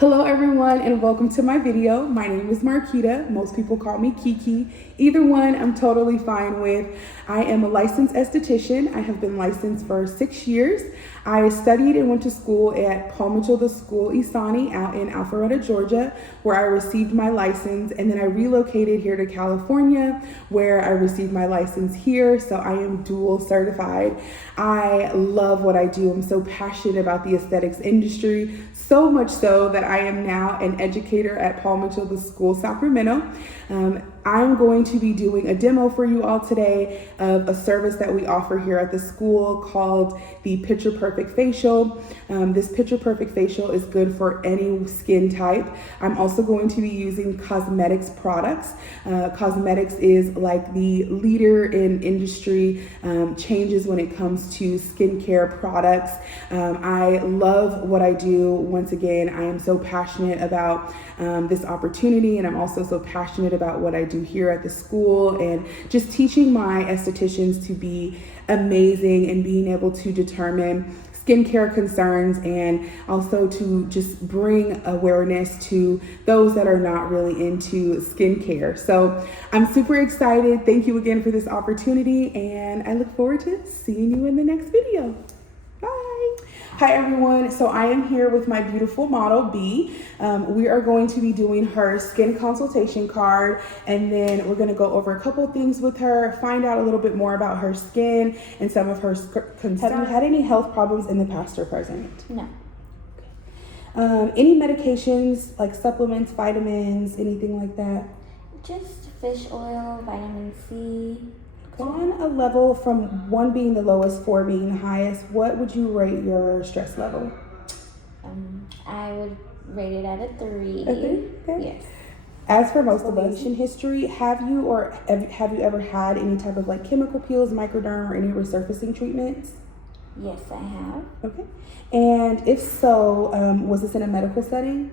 Hello everyone and welcome to my video. My name is Marquita. Most people call me Kiki. Either one I'm totally fine with. I am a licensed esthetician. I have been licensed for 6 years. I studied and went to school at Paul Mitchell the School Isani out in Alpharetta, Georgia, where I received my license, and then I relocated here to California where I received my license here, so I am dual certified. I love what I do. I'm so passionate about the aesthetics industry, so much so that I am now an educator at Paul Mitchell the School, Sacramento. I'm going to be doing a demo for you all today of a service that we offer here at the school called the Picture Perfect Facial. This Picture Perfect Facial is good for any skin type. I'm also going to be using cosmetics products. Cosmetics is like the leader in industry changes when it comes to skincare products. I love what I do. Once again, I am so passionate about this opportunity, and I'm also so passionate about what I do here at the school and just teaching my estheticians to be amazing and being able to determine skincare concerns and also to just bring awareness to those that are not really into skincare. So I'm super excited. Thank you again for this opportunity, and I look forward to seeing you in the next video. Bye. Hi everyone, so I am here with my beautiful model B. We are going to be doing her skin consultation card, and then we're going to go over a couple things with her, find out a little bit more about her skin and some of her concerns. Have you had any health problems in the past or present? No. Any medications like supplements, vitamins, anything like that? Just fish oil, vitamin C. On a level from 1 being the lowest, 4 being the highest, what would you rate your stress level? I would rate it at a 3. A 3? Okay. Yes. As for most of us, history, have you ever had any type of like chemical peels, microderm, or any resurfacing treatments? Yes, I have. Okay. And if so, was this in a medical setting?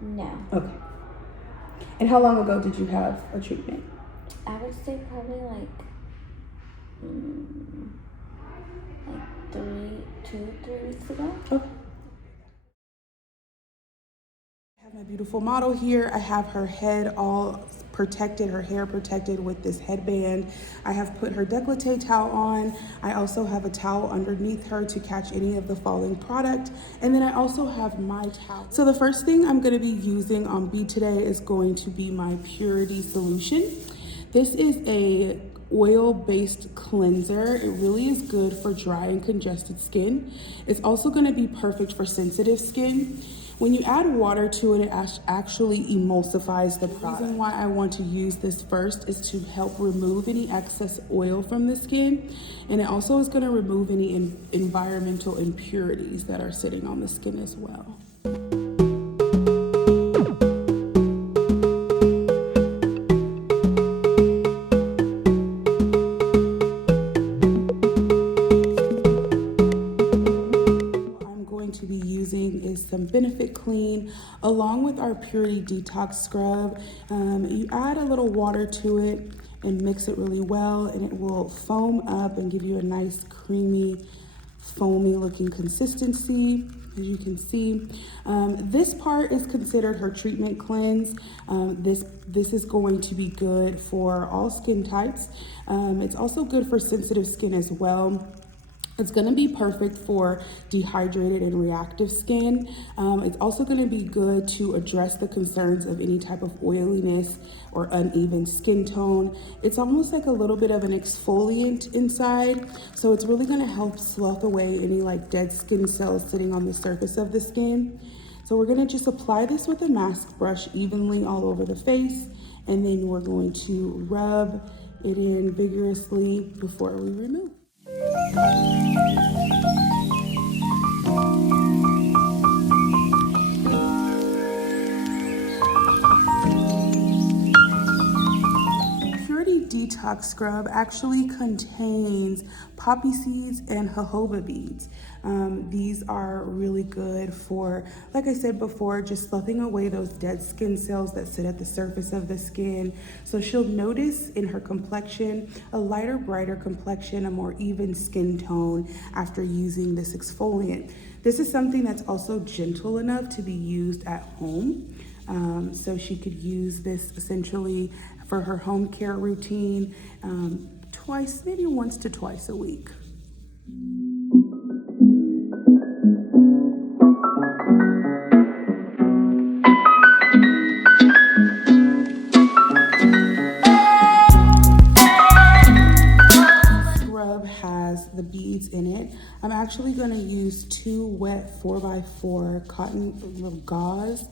No. Okay. And how long ago did you have a treatment? I would say probably like 3 weeks ago. Okay. I have my beautiful model here. I have her head all protected, her hair protected with this headband. I have put her décolleté towel on. I also have a towel underneath her to catch any of the falling product. And then I also have my towel. So the first thing I'm going to be using on B today is going to be my Purity Solution. This is a oil-based cleanser. It really is good for dry and congested skin. It's also going to be perfect for sensitive skin. When you add water to it, it actually emulsifies the product. The reason why I want to use this first is to help remove any excess oil from the skin, and it also is going to remove any environmental impurities that are sitting on the skin as well. Some Benefit Clean along with our Purity Detox Scrub. You add a little water to it and mix it really well, and it will foam up and give you a nice creamy, foamy looking consistency. As you can see, this part is considered her treatment cleanse. This is going to be good for all skin types. It's also good for sensitive skin as well. It's going to be perfect for dehydrated and reactive skin. It's also going to be good to address the concerns of any type of oiliness or uneven skin tone. It's almost like a little bit of an exfoliant inside. So it's really going to help slough away any like dead skin cells sitting on the surface of the skin. So we're going to just apply this with a mask brush evenly all over the face. And then we're going to rub it in vigorously before we remove. Purity Detox Scrub actually contains poppy seeds and jojoba beads. These are really good for, like I said before, just sloughing away those dead skin cells that sit at the surface of the skin. So she'll notice in her complexion a lighter, brighter complexion, a more even skin tone after using this exfoliant. This is something that's also gentle enough to be used at home. So she could use this essentially for her home care routine twice, maybe once to twice a week. Has the beads in it. I'm actually going to use 2 wet 4x4 cotton gauze.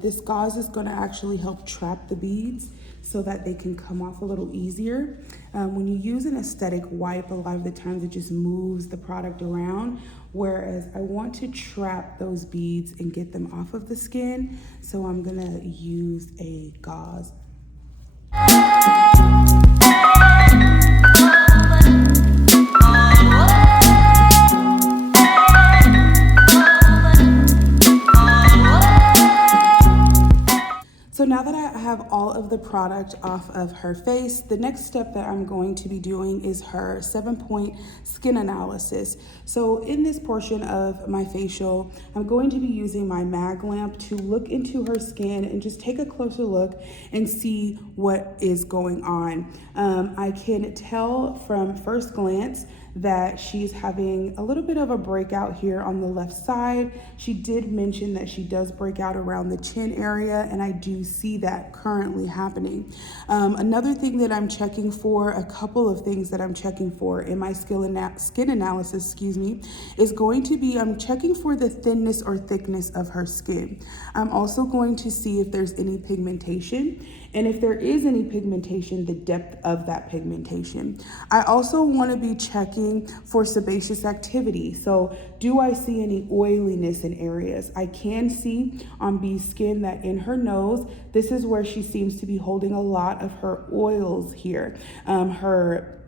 This gauze is going to actually help trap the beads so that they can come off a little easier. When you use an aesthetic wipe, a lot of the times it just moves the product around, whereas I want to trap those beads and get them off of the skin, so I'm going to use a gauze. So now that I have all of the product off of her face, the next step that I'm going to be doing is her 7-point skin analysis. So in this portion of my facial, I'm going to be using my mag lamp to look into her skin and just take a closer look and see what is going on. I can tell from first glance that she's having a little bit of a breakout here on the left side. She did mention that she does break out around the chin area, and I do see that currently happening. Another thing that I'm checking for, a couple of things that I'm checking for in my skin analysis, is going to be, I'm checking for the thinness or thickness of her skin. I'm also going to see if there's any pigmentation, and if there is any pigmentation, the depth of that pigmentation. I also want to be checking for sebaceous activity. So do I see any oiliness in areas? I can see on B's skin that in her nose, this is where she seems to be holding a lot of her oils here. Her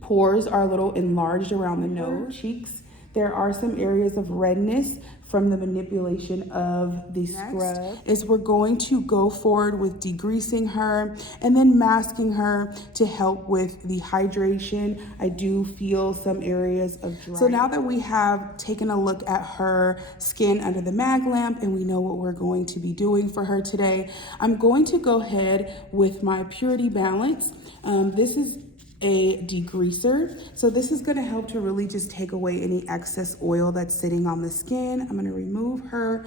pores are a little enlarged around the nose, cheeks. There are some areas of redness from the manipulation of the scrub. Is we're going to go forward with degreasing her and then masking her to help with the hydration. I do feel some areas of dryness. So now that we have taken a look at her skin under the mag lamp and we know what we're going to be doing for her today, I'm going to go ahead with my Purity Balance. This is a degreaser. So this is going to help to really just take away any excess oil that's sitting on the skin. I'm going to remove her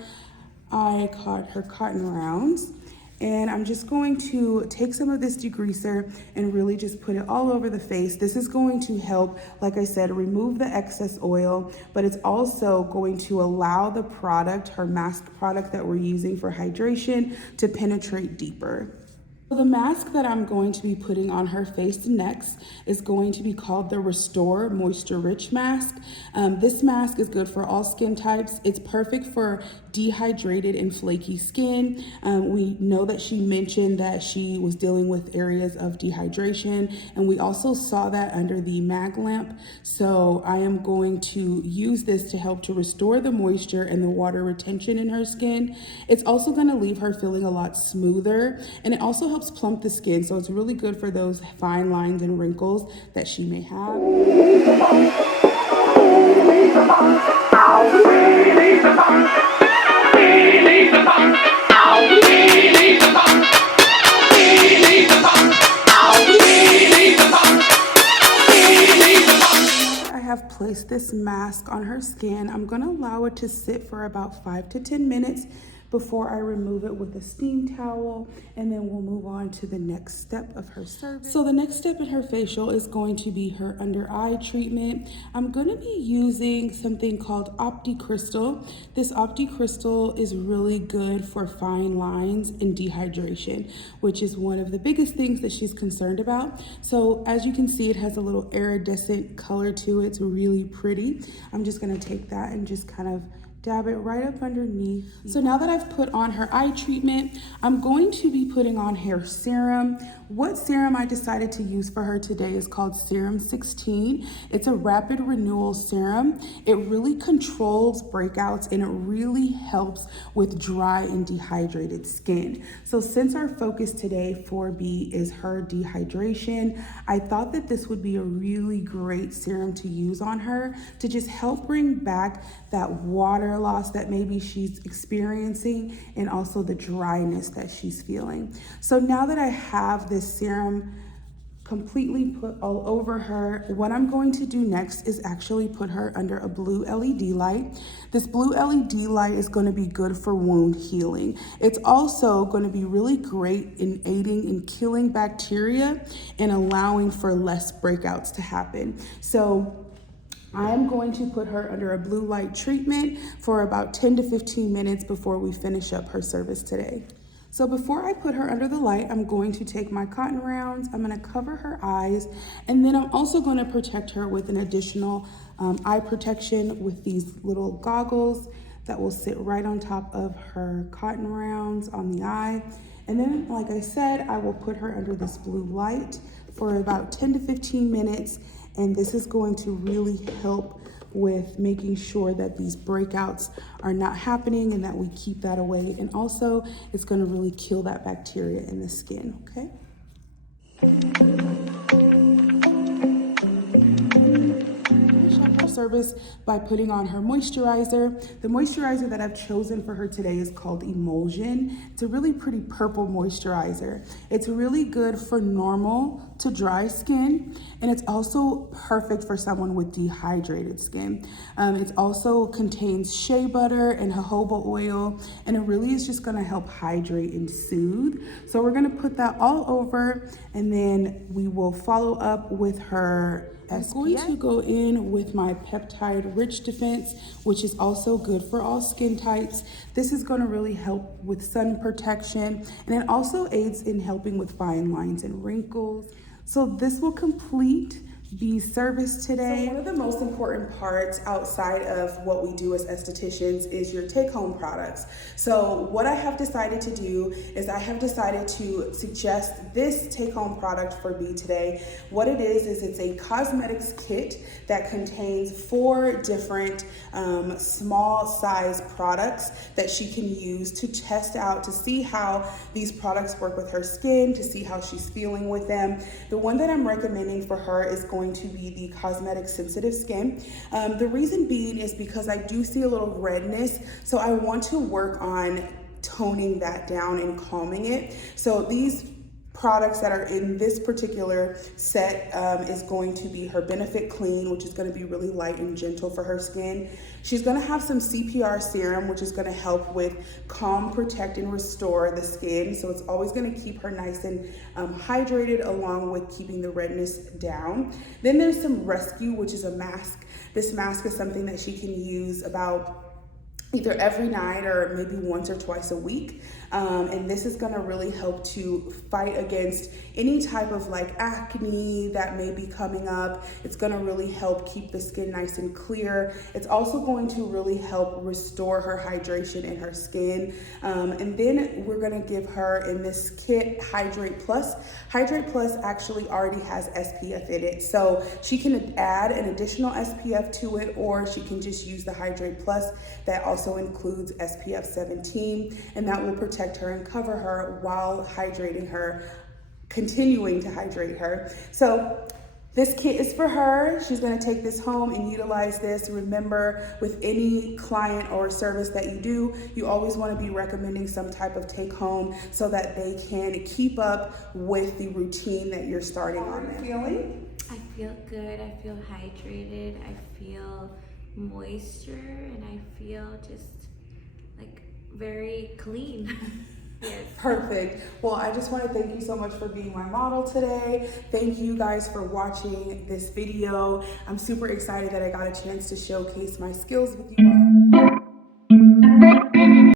cotton rounds, and I'm just going to take some of this degreaser and really just put it all over the face. This is going to help, like I said, remove the excess oil, but it's also going to allow the product, her mask product that we're using for hydration, to penetrate deeper. So the mask that I'm going to be putting on her face next is going to be called the Restore Moisture Rich Mask. This mask is good for all skin types. It's perfect for dehydrated and flaky skin. We know that she mentioned that she was dealing with areas of dehydration, and we also saw that under the mag lamp. So I am going to use this to help to restore the moisture and the water retention in her skin. It's also going to leave her feeling a lot smoother, and it also helps plump the skin, so it's really good for those fine lines and wrinkles that she may have. I have placed this mask on her skin. I'm going to allow it to sit for about 5 to 10 minutes before I remove it with a steam towel, and then we'll move on to the next step of her service. So the next step in her facial is going to be her under eye treatment. I'm going to be using something called OptiCrystal. This OptiCrystal is really good for fine lines and dehydration, which is one of the biggest things that she's concerned about. So as you can see, it has a little iridescent color to it. It's really pretty. I'm just going to take that and just kind of dab it right up underneath. So now that I've put on her eye treatment, I'm going to be putting on hair serum. What serum I decided to use for her today is called Serum 16. It's a rapid renewal serum. It really controls breakouts and it really helps with dry and dehydrated skin. So since our focus today for B is her dehydration, I thought that this would be a really great serum to use on her to just help bring back that water loss that maybe she's experiencing and also the dryness that she's feeling. So now that I have this serum completely put all over her, what I'm going to do next is actually put her under a blue LED light. This blue LED light is going to be good for wound healing. It's also going to be really great in aiding in killing bacteria and allowing for less breakouts to happen. So I'm going to put her under a blue light treatment for about 10 to 15 minutes before we finish up her service today. So before I put her under the light, I'm going to take my cotton rounds, I'm gonna cover her eyes, and then I'm also gonna protect her with an additional eye protection with these little goggles that will sit right on top of her cotton rounds on the eye. And then, like I said, I will put her under this blue light for about 10 to 15 minutes. And this is going to really help with making sure that these breakouts are not happening and that we keep that away. And also, it's going to really kill that bacteria in the skin, okay? Service by putting on her moisturizer. The moisturizer that I've chosen for her today is called Emulsion. It's a really pretty purple moisturizer. It's really good for normal to dry skin, and it's also perfect for someone with dehydrated skin. It also contains shea butter and jojoba oil, and it really is just gonna help hydrate and soothe. So we're gonna put that all over, and then we will follow up with her I'm going to go in with my Peptide Rich Defense, which is also good for all skin types. This is going to really help with sun protection, and it also aids in helping with fine lines and wrinkles. So this will complete B's service today. So one of the most important parts outside of what we do as estheticians is your take-home products. So what I have decided to do is I have decided to suggest this take-home product for B today. What it is it's a cosmetics kit that contains 4 different small size products that she can use to test out to see how these products work with her skin, to see how she's feeling with them. The one that I'm recommending for her is going to be the Cosmetic Sensitive Skin. The reason being is because I do see a little redness, so I want to work on toning that down and calming it. So these products that are in this particular set is going to be her Benefit Clean, which is going to be really light and gentle for her skin. She's going to have some CPR serum, which is going to help with calm, protect, and restore the skin. So it's always going to keep her nice and hydrated, along with keeping the redness down. Then there's some Rescue, which is a mask. This mask is something that she can use about either every night or maybe once or twice a week. And this is gonna really help to fight against any type of like acne that may be coming up. It's gonna really help keep the skin nice and clear. It's also going to really help restore her hydration in her skin. And then we're gonna give her in this kit Hydrate Plus. Hydrate Plus actually already has SPF in it. So she can add an additional SPF to it, or she can just use the Hydrate Plus that also includes SPF 17, and that will protect her and cover her while hydrating her, continuing to hydrate her. So this kit is for her. She's gonna take this home and utilize this. Remember, with any client or service that you do, you always wanna be recommending some type of take home so that they can keep up with the routine that you're starting on. Feeling? I feel good, I feel hydrated, I feel moisture, and I feel just like very clean. Yes. Perfect. Well, I just want to thank you so much for being my model today. Thank you guys for watching this video. I'm super excited that I got a chance to showcase my skills with you all.